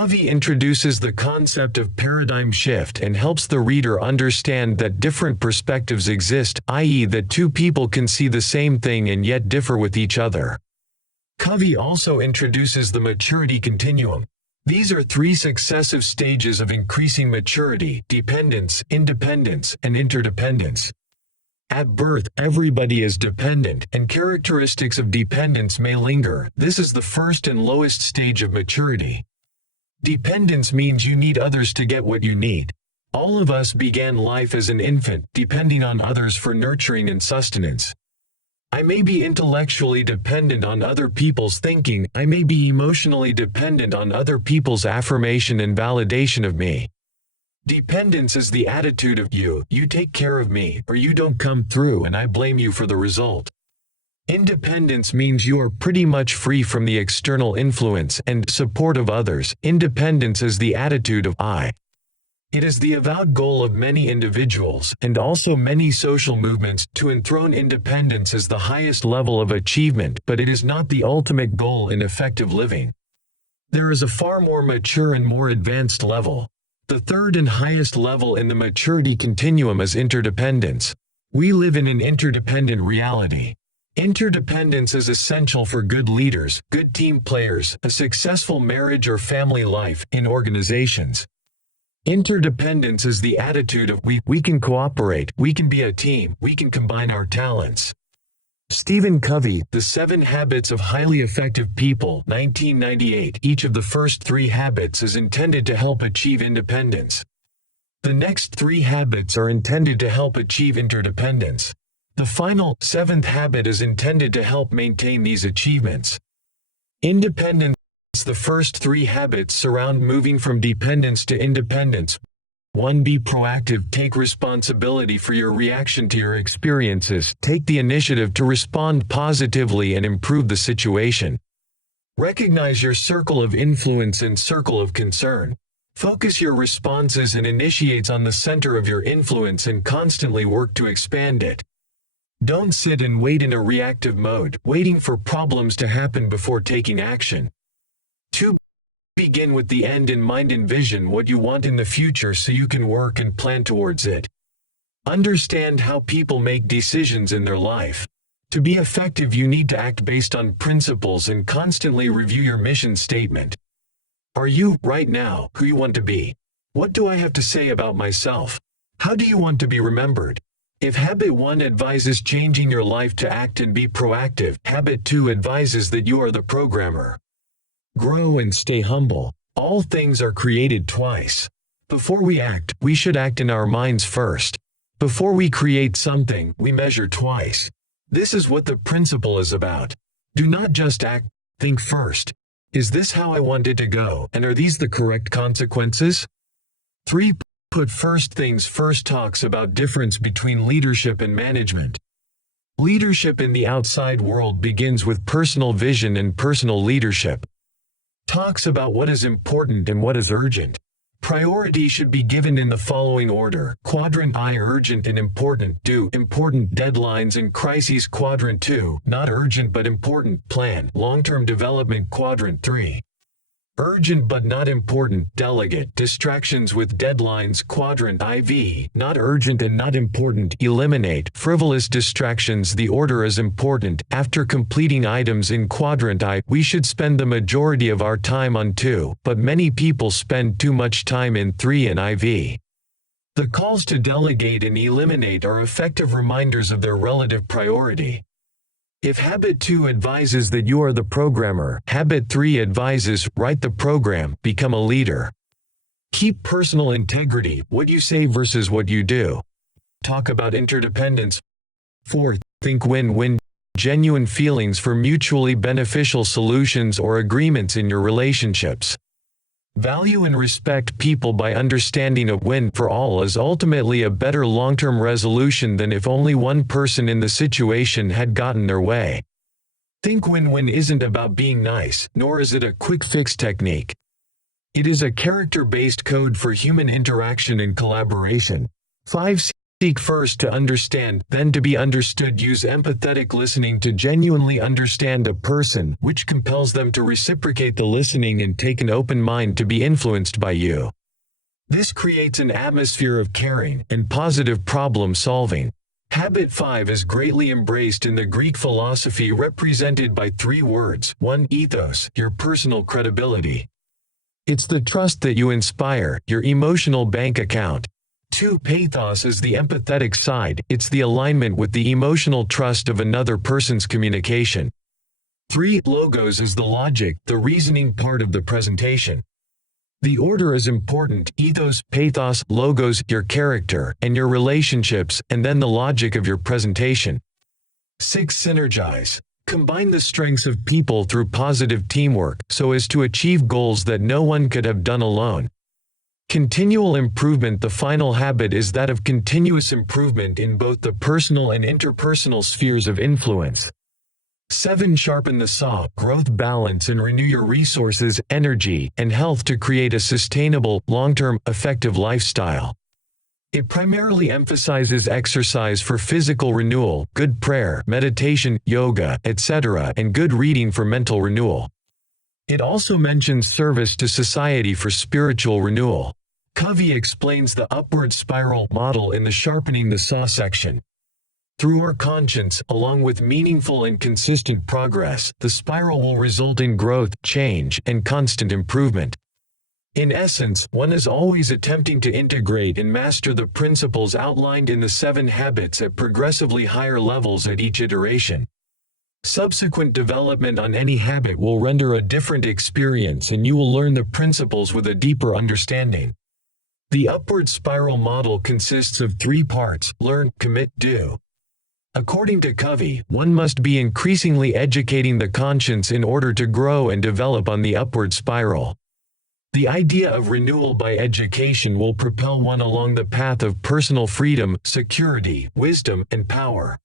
Covey introduces the concept of paradigm shift and helps the reader understand that different perspectives exist, i.e., that two people can see the same thing and yet differ with each other. Covey also introduces the maturity continuum. These are three successive stages of increasing maturity: dependence, independence, and interdependence. At birth, everybody is dependent, and characteristics of dependence may linger. This is the first and lowest stage of maturity. Dependence means you need others to get what you need. All of us began life as an infant, depending on others for nurturing and sustenance. I may be intellectually dependent on other people's thinking. I may be emotionally dependent on other people's affirmation and validation of me. Dependence is the attitude of you take care of me, or you don't come through and I blame you for the result. Independence means you are pretty much free from the external influence and support of others. Independence is the attitude of I. It is the avowed goal of many individuals, and also many social movements, to enthrone independence as the highest level of achievement, but it is not the ultimate goal in effective living. There is a far more mature and more advanced level. The third and highest level in the maturity continuum is interdependence. We live in an interdependent reality. Interdependence is essential for good leaders, good team players, a successful marriage or family life, in organizations. Interdependence is the attitude of we can cooperate, we can be a team, we can combine our talents. Stephen Covey, The 7 Habits of Highly Effective People, 1998. Each of the first 3 habits is intended to help achieve independence. The next 3 habits are intended to help achieve interdependence. The final, 7th habit is intended to help maintain these achievements. Independence. The first 3 habits surround moving from dependence to independence. 1. Be proactive. Take responsibility for your reaction to your experiences. Take the initiative to respond positively and improve the situation. Recognize your circle of influence and circle of concern. Focus your responses and initiates on the center of your influence and constantly work to expand it. Don't sit and wait in a reactive mode, waiting for problems to happen before taking action. 2. Begin with the end in mind. Envision what you want in the future so you can work and plan towards it. Understand how people make decisions in their life. To be effective, you need to act based on principles and constantly review your mission statement. Are you, right now, who you want to be? What do I have to say about myself? How do you want to be remembered? If Habit 1 advises changing your life to act and be proactive, Habit 2 advises that you are the programmer. Grow and stay humble. All things are created twice. Before we act, we should act in our minds first. Before we create something, we measure twice. This is what the principle is about. Do not just act, think first. Is this how I want it to go, and are these the correct consequences? 3. Put first things first talks about difference between leadership and management. Leadership in the outside world begins with personal vision and personal leadership. Talks about what is important and what is urgent. Priority should be given in the following order: Quadrant I, urgent and important. Do important, deadlines and crises. Quadrant 2, not urgent but important, plan, long-term development. Quadrant 3, urgent but not important, delegate, distractions with deadlines. Quadrant IV, not urgent and not important, eliminate, frivolous distractions. The order is important. After completing items in Quadrant I, we should spend the majority of our time on 2, but many people spend too much time in 3 and IV. The calls to delegate and eliminate are effective reminders of their relative priority. If Habit 2 advises that you are the programmer, Habit 3 advises, write the program, become a leader. Keep personal integrity, what you say versus what you do. Talk about interdependence. 4. Think win-win, genuine feelings for mutually beneficial solutions or agreements in your relationships. Value and respect people by understanding a win for all is ultimately a better long-term resolution than if only one person in the situation had gotten their way. Think win-win isn't about being nice, nor is it a quick-fix technique. It is a character-based code for human interaction and collaboration. 5. Seek first to understand, then to be understood. Use empathetic listening to genuinely understand a person, which compels them to reciprocate the listening and take an open mind to be influenced by you. This creates an atmosphere of caring and positive problem solving. Habit 5 is greatly embraced in the Greek philosophy, represented by 3 words. 1. Ethos, your personal credibility. It's the trust that you inspire, your emotional bank account. 2. Pathos is the empathetic side, it's the alignment with the emotional trust of another person's communication. 3. Logos is the logic, the reasoning part of the presentation. The order is important: ethos, pathos, logos, your character, and your relationships, and then the logic of your presentation. 6. Synergize. Combine the strengths of people through positive teamwork, so as to achieve goals that no one could have done alone. Continual improvement. The final habit is that of continuous improvement in both the personal and interpersonal spheres of influence. 7. Sharpen the saw, growth, balance, and renew your resources, energy, and health to create a sustainable, long-term, effective lifestyle. It primarily emphasizes exercise for physical renewal, good prayer, meditation, yoga, etc., and good reading for mental renewal. It also mentions service to society for spiritual renewal. Covey explains the upward spiral model in the sharpening the saw section. Through our conscience, along with meaningful and consistent progress, the spiral will result in growth, change, and constant improvement. In essence, one is always attempting to integrate and master the principles outlined in the 7 habits at progressively higher levels at each iteration. Subsequent development on any habit will render a different experience, and you will learn the principles with a deeper understanding. The upward spiral model consists of 3 parts: learn, commit, do. According to Covey, one must be increasingly educating the conscience in order to grow and develop on the upward spiral. The idea of renewal by education will propel one along the path of personal freedom, security, wisdom, and power.